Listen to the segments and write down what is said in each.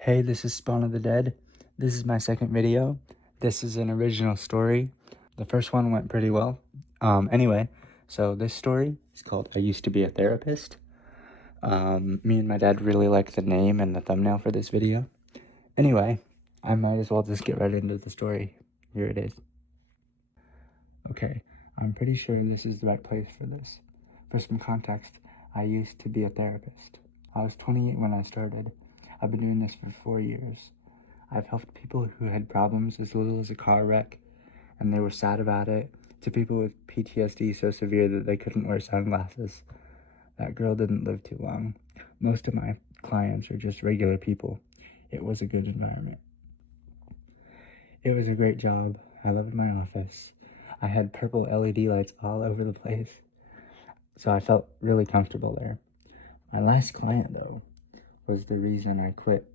Hey, this is Spawn of the Dead. This is my second video. This is an original story. The first one went pretty well. Anyway, so this story is called I Used to Be a Therapist. Me and my dad really liked the name and the thumbnail for this video. Anyway, I might as well just get right into the story. Here it is. Okay, I'm pretty sure this is the right place for this. For some context, I used to be a therapist. I was 28 when I started. I've been doing this for 4 years. I've helped people who had problems as little as a car wreck, and they were sad about it, to people with PTSD so severe that they couldn't wear sunglasses. That girl didn't live too long. Most of my clients are just regular people. It was a good environment. It was a great job. I loved my office. I had purple LED lights all over the place, so I felt really comfortable there. My last client, though, was the reason I quit.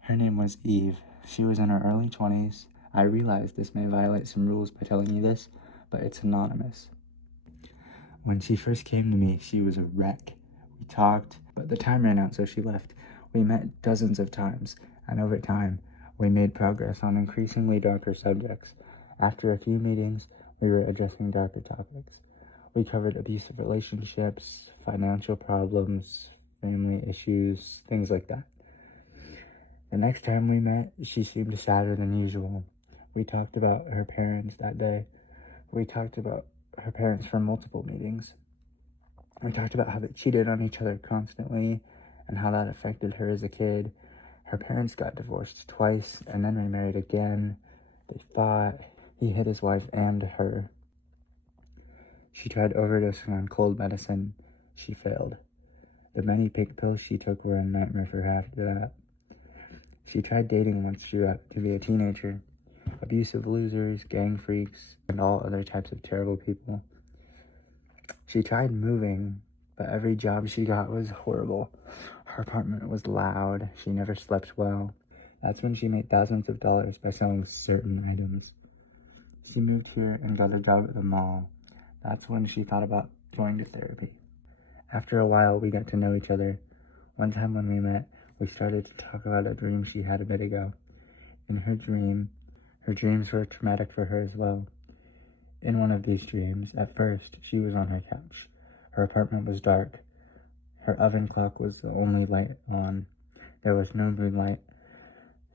Her name was Eve. She was in her early 20s. I realize this may violate some rules by telling you this, but it's anonymous. When she first came to me, she was a wreck. We talked, but the time ran out, so she left. We met dozens of times, and over time, we made progress on increasingly darker subjects. After a few meetings, we were addressing darker topics. We covered abusive relationships, financial problems, family issues, things like that. The next time we met, she seemed sadder than usual. We talked about her parents that day. We talked about her parents for multiple meetings. We talked about how they cheated on each other constantly and how that affected her as a kid. Her parents got divorced twice and then remarried again. They fought. He hit his wife and her. She tried overdosing on cold medicine. She failed. The many pink pills she took were a nightmare for her after that. She tried dating once she got to be a teenager. Abusive losers, gang freaks, and all other types of terrible people. She tried moving, but every job she got was horrible. Her apartment was loud. She never slept well. That's when she made thousands of dollars by selling certain items. She moved here and got a job at the mall. That's when she thought about going to therapy. After a while, we got to know each other. One time when we met, we started to talk about a dream she had a bit ago. In her dreams were traumatic for her as well. In one of these dreams, at first, she was on her couch. Her apartment was dark. Her oven clock was the only light on. There was no moonlight.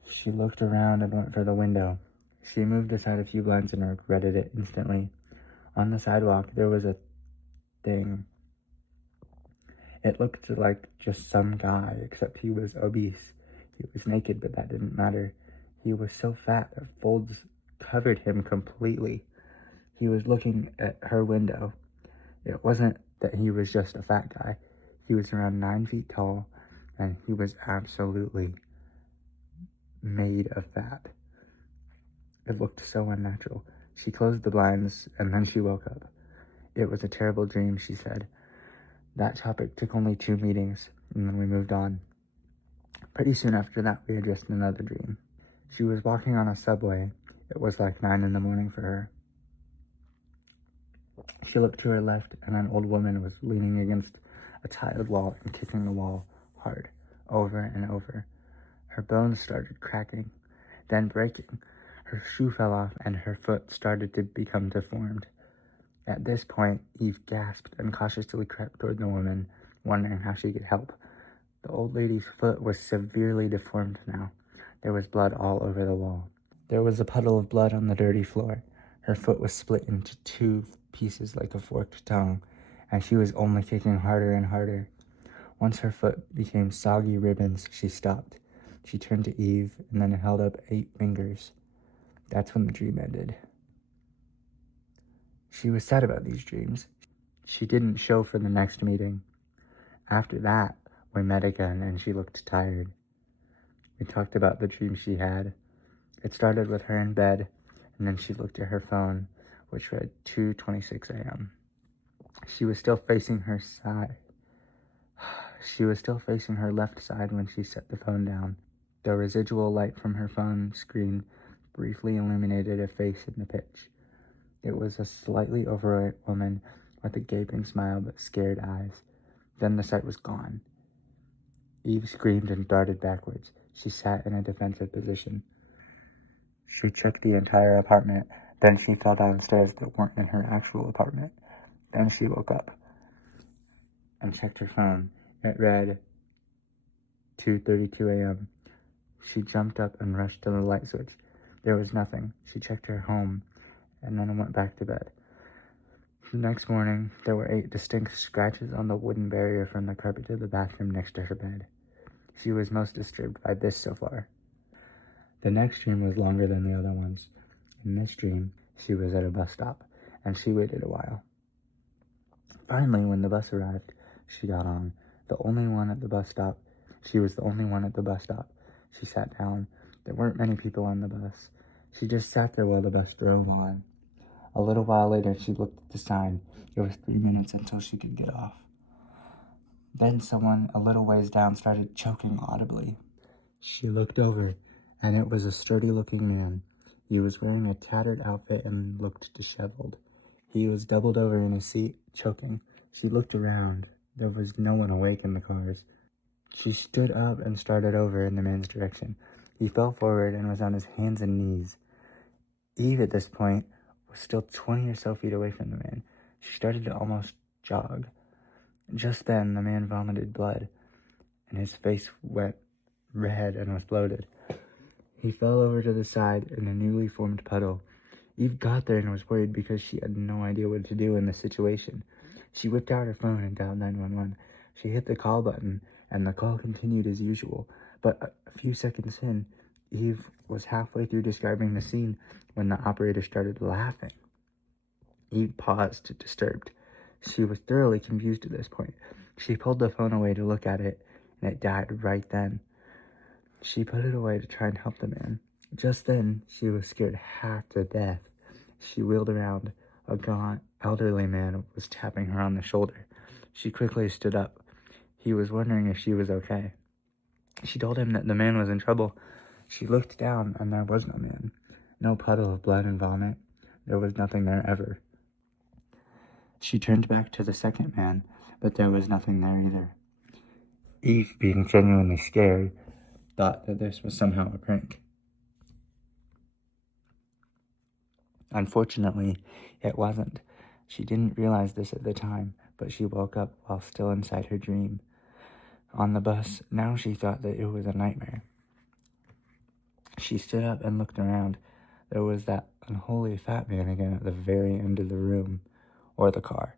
She looked around and went for the window. She moved aside a few blinds and regretted it instantly. On the sidewalk, there was a thing. It looked like just some guy, except he was obese. He was naked, but that didn't matter. He was so fat that folds covered him completely. He was looking at her window. It wasn't that he was just a fat guy. He was around 9 feet tall, and he was absolutely made of fat. It looked so unnatural. She closed the blinds, and then she woke up. It was a terrible dream, she said. That topic took only 2 meetings, and then we moved on. Pretty soon after that, we addressed another dream. She was walking on a subway. It was like 9 in the morning for her. She looked to her left, and an old woman was leaning against a tiled wall and kicking the wall hard, over and over. Her bones started cracking, then breaking. Her shoe fell off, and her foot started to become deformed. At this point, Eve gasped and cautiously crept toward the woman, wondering how she could help. The old lady's foot was severely deformed now. There was blood all over the wall. There was a puddle of blood on the dirty floor. Her foot was split into 2 pieces like a forked tongue, and she was only kicking harder and harder. Once her foot became soggy ribbons, she stopped. She turned to Eve and then held up 8 fingers. That's when the dream ended. She was sad about these dreams. She didn't show for the next meeting. After that, we met again and she looked tired. We talked about the dream she had. It started with her in bed, and then she looked at her phone, which read 2:26 a.m. She was still facing her side. She was still facing her left side when she set the phone down. The residual light from her phone screen briefly illuminated a face in the pitch. It was a slightly overweight woman with a gaping smile but scared eyes. Then the sight was gone. Eve screamed and darted backwards. She sat in a defensive position. She checked the entire apartment. Then she fell downstairs that weren't in her actual apartment. Then she woke up and checked her phone. It read 2:32 a.m. She jumped up and rushed to the light switch. There was nothing. She checked her home and then went back to bed. The next morning, there were 8 distinct scratches on the wooden barrier from the carpet to the bathroom next to her bed. She was most disturbed by this so far. The next dream was longer than the other ones. In this dream, she was at a bus stop, and she waited a while. Finally, when the bus arrived, she got on. The only one at the bus stop. She was the only one at the bus stop. She sat down. There weren't many people on the bus. She just sat there while the bus drove on. A little while later, she looked at the sign. It was 3 minutes until she could get off. Then someone a little ways down started choking audibly. She looked over, and it was a sturdy-looking man. He was wearing a tattered outfit and looked disheveled. He was doubled over in his seat, choking. She looked around. There was no one awake in the cars. She stood up and started over in the man's direction. He fell forward and was on his hands and knees. Eve, at this point, was still 20 or so feet away from the man. She started to almost jog. Just then, the man vomited blood, and his face went red and was bloated. He fell over to the side in a newly formed puddle. Eve got there and was worried because she had no idea what to do in this situation. She whipped out her phone and dialed 911. She hit the call button, and the call continued as usual. But a few seconds in, Eve was halfway through describing the scene when the operator started laughing. Eve paused, disturbed. She was thoroughly confused at this point. She pulled the phone away to look at it, and it died right then. She put it away to try and help the man. Just then, she was scared half to death. She wheeled around. A gaunt, elderly man was tapping her on the shoulder. She quickly stood up. He was wondering if she was okay. She told him that the man was in trouble. She looked down, and there was no man. No puddle of blood and vomit. There was nothing there ever. She turned back to the second man, but there was nothing there either. Eve, being genuinely scared, thought that this was somehow a prank. Unfortunately, it wasn't. She didn't realize this at the time, but she woke up while still inside her dream. On the bus, now she thought that it was a nightmare. She stood up and looked around. There was that unholy fat man again at the very end of the room, or the car.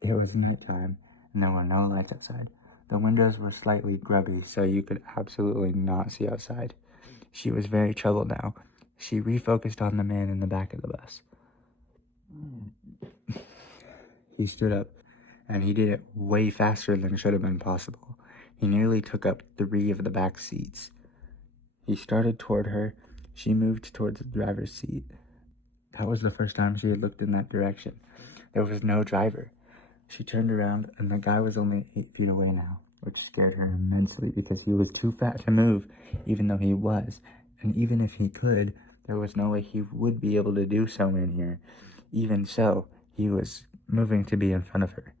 It was nighttime, and there were no lights outside. The windows were slightly grubby, so you could absolutely not see outside. She was very troubled now. She refocused on the man in the back of the bus. He stood up, and he did it way faster than should have been possible. He nearly took up 3 of the back seats. He started toward her. She moved towards the driver's seat. That was the first time she had looked in that direction. There was no driver. She turned around, and the guy was only 8 feet away now, which scared her immensely because he was too fat to move, even though he was. And even if he could, there was no way he would be able to do so in here. Even so, he was moving to be in front of her.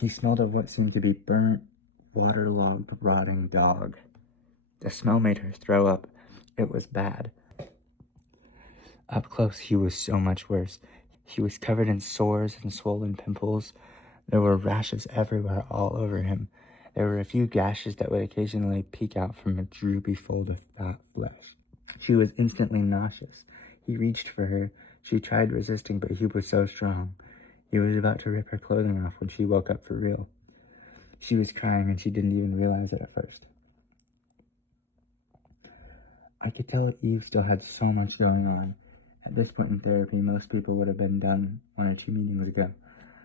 He smelled of what seemed to be burnt, waterlogged, rotting dog. The smell made her throw up. It was bad. Up close, he was so much worse. He was covered in sores and swollen pimples. There were rashes everywhere all over him. There were a few gashes that would occasionally peek out from a droopy fold of fat flesh. She was instantly nauseous. He reached for her. She tried resisting, but he was so strong. He was about to rip her clothing off when she woke up for real. She was crying, and she didn't even realize it at first. I could tell that Eve still had so much going on. At this point in therapy, most people would have been done 1 or 2 meetings ago.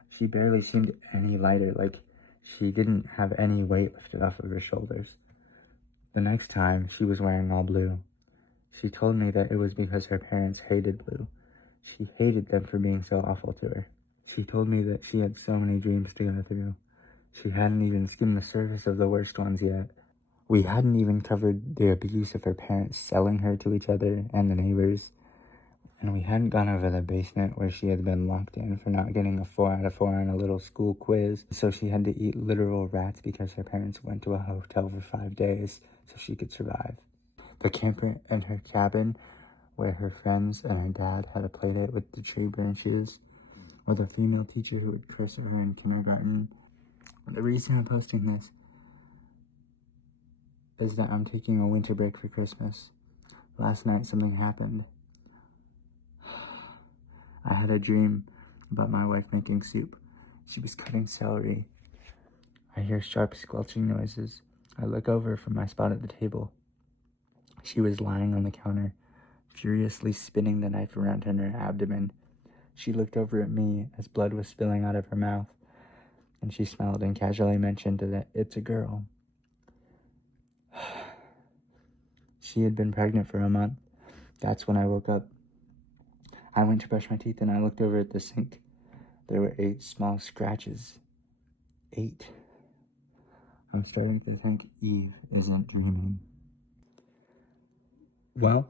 She barely seemed any lighter, like she didn't have any weight lifted off of her shoulders. The next time, she was wearing all blue. She told me that it was because her parents hated blue. She hated them for being so awful to her. She told me that she had so many dreams to go through. She hadn't even skimmed the surface of the worst ones yet. We hadn't even covered the abuse of her parents selling her to each other and the neighbors. and we hadn't gone over the basement where she had been locked in for not getting a 4 out of 4 on a little school quiz. So she had to eat literal rats because her parents went to a hotel for 5 days so she could survive. The camper in her cabin where her friends and her dad had a play date with the tree branches, or the female teacher who would curse at her in kindergarten. The reason I'm posting this is that I'm taking a winter break for Christmas. Last night something happened. I had a dream about my wife making soup. She was cutting celery. I hear sharp squelching noises. I look over from my spot at the table. She was lying on the counter, furiously spinning the knife around in her abdomen. She looked over at me as blood was spilling out of her mouth, and she smiled and casually mentioned that it's a girl. She had been pregnant for a month. That's when I woke up. I went to brush my teeth and I looked over at the sink. There were 8 small scratches. 8. I'm starting to think Eve isn't dreaming. Well,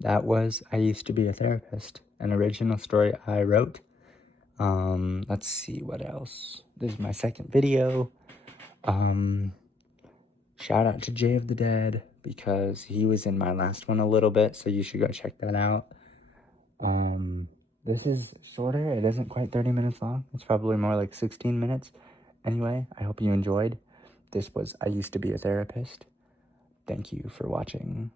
that was I Used to Be a Therapist, an original story I wrote. Let's see what else. This is my second video. Shout out to Jay of the Dead because he was in my last one a little bit, so you should go check that out. This is shorter. It isn't quite 30 minutes long. It's probably more like 16 minutes. Anyway, I hope you enjoyed. This was I Used to Be a Therapist. Thank you for watching.